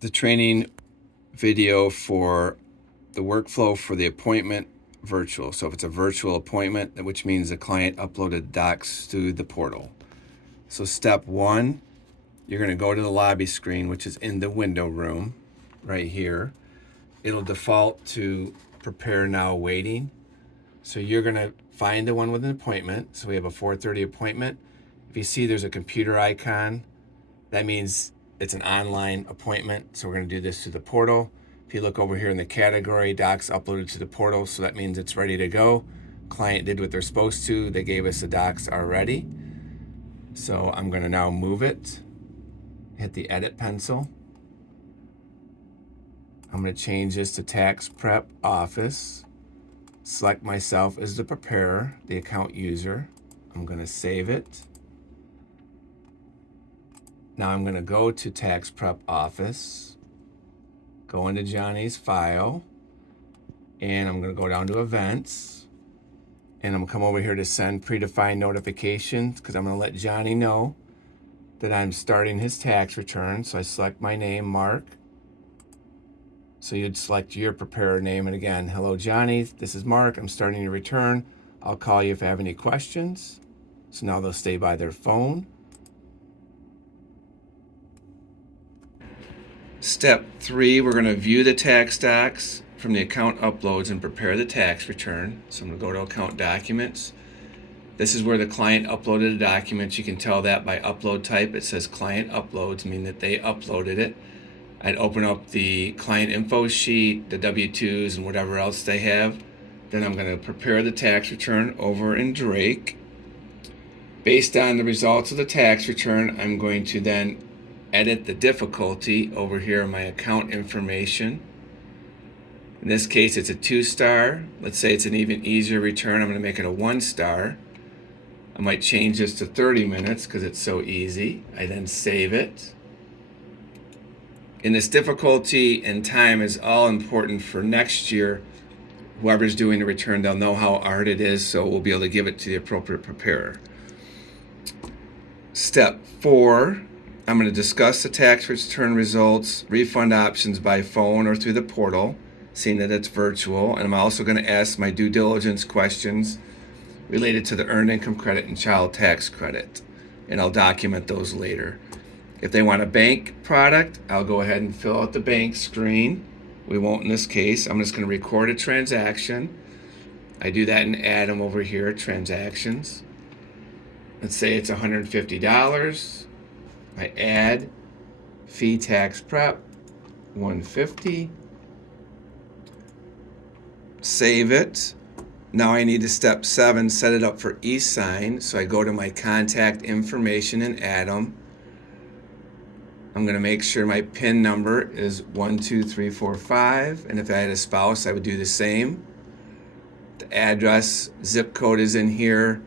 the training video for the workflow for the appointment virtual. So if it's a virtual appointment, which means the client uploaded docs to the portal. So step one, you're going to go to the lobby screen, which is in the window room right here. It'll default to prepare now waiting. So you're going to find the one with an appointment. So we have a 4:30 appointment. If you see there's a computer icon, that means it's an online appointment. So we're going to do this through the portal. If you look over here in the category, docs uploaded to the portal. So that means it's ready to go. Client did what they're supposed to. They gave us the docs already. So I'm going to now move it. Hit the edit pencil. I'm going to change this to tax prep office. Select myself as the preparer, the account user. I'm going to save it. Now I'm going to go to tax prep office, go into Johnny's file, and I'm going to go down to events, and I'm going to come over here to send predefined notifications because I'm going to let Johnny know that I'm starting his tax return. So I select my name, Mark. So you'd select your preparer name, and again, hello Johnny, this is Mark, I'm starting your return. I'll call you if I have any questions. So now they'll stay by their phone. Step 3, we're going to view the tax docs from the account uploads and prepare the tax return. So I'm going to go to account documents. This is where the client uploaded the documents. You can tell that by upload type. It says client uploads, meaning that they uploaded it. I'd open up the client info sheet, the W-2s, and whatever else they have. Then I'm going to prepare the tax return over in Drake. Based on the results of the tax return, I'm going to then edit the difficulty over here in my account information. In this case, it's a 2-star. Let's say it's an even easier return. I'm going to make it a 1-star. I might change this to 30 minutes because it's so easy. I then save it. And this difficulty and time is all important for next year. Whoever's doing the return, they'll know how hard it is, so we'll be able to give it to the appropriate preparer. Step 4, I'm going to discuss the tax return results, refund options by phone or through the portal, seeing that it's virtual. And I'm also going to ask my due diligence questions related to the earned income credit and child tax credit. And I'll document those later. If they want a bank product, I'll go ahead and fill out the bank screen. We won't in this case. I'm just going to record a transaction. I do that in Atom over here, transactions. Let's say it's $150. I add fee tax prep, $150. Save it. Now I need to step 7, set it up for e-sign. So I go to my contact information in Atom. I'm going to make sure my PIN number is 12345, and if I had a spouse, I would do the same. The address, zip code is in here.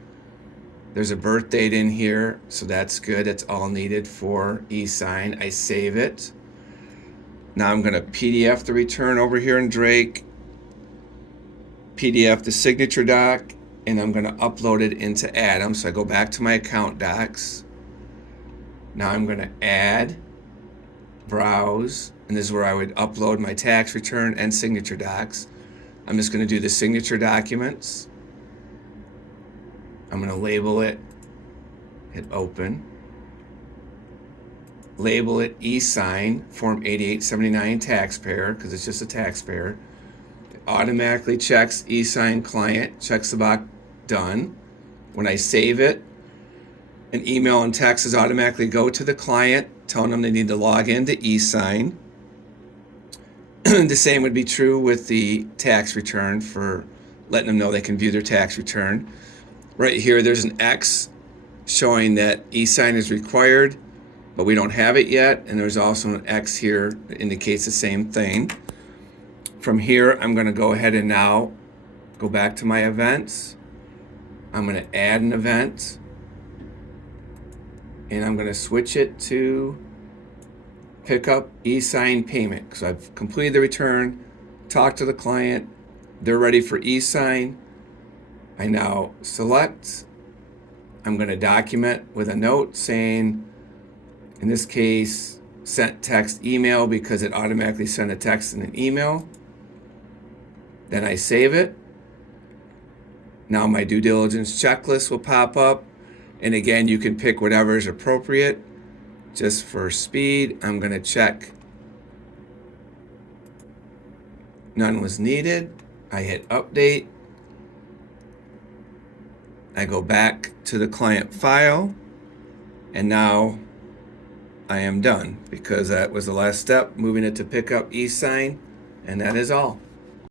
There's a birth date in here, so that's good. That's all needed for e-sign. I save it. Now I'm going to PDF the return over here in Drake, PDF the signature doc, and I'm going to upload it into Atom. So I go back to my account docs. Now I'm going to add, browse, and this is where I would upload my tax return and signature docs. I'm just going to do the signature documents. I'm going to label it, hit open. Label it e-sign, Form 8879 taxpayer, because it's just a taxpayer. It automatically checks e-sign client, checks the box done. When I save it, an email and texts automatically go to the client, telling them they need to log in to e-sign. The same would be true with the tax return for letting them know they can view their tax return. Right here, there's an X showing that e-sign is required, but we don't have it yet. And there's also an X here that indicates the same thing. From here, I'm going to go ahead and now go back to my events. I'm going to add an event. And I'm going to switch it to pick up e-sign payment. So I've completed the return, talked to the client, they're ready for e-sign. I now select, I'm going to document with a note saying, in this case, sent text email because it automatically sent a text and an email. Then I save it. Now my due diligence checklist will pop up. And again, you can pick whatever is appropriate. Just for speed, I'm going to check none was needed. I hit update. I go back to the client file. And now I am done because that was the last step, moving it to pick up e-sign. And that is all.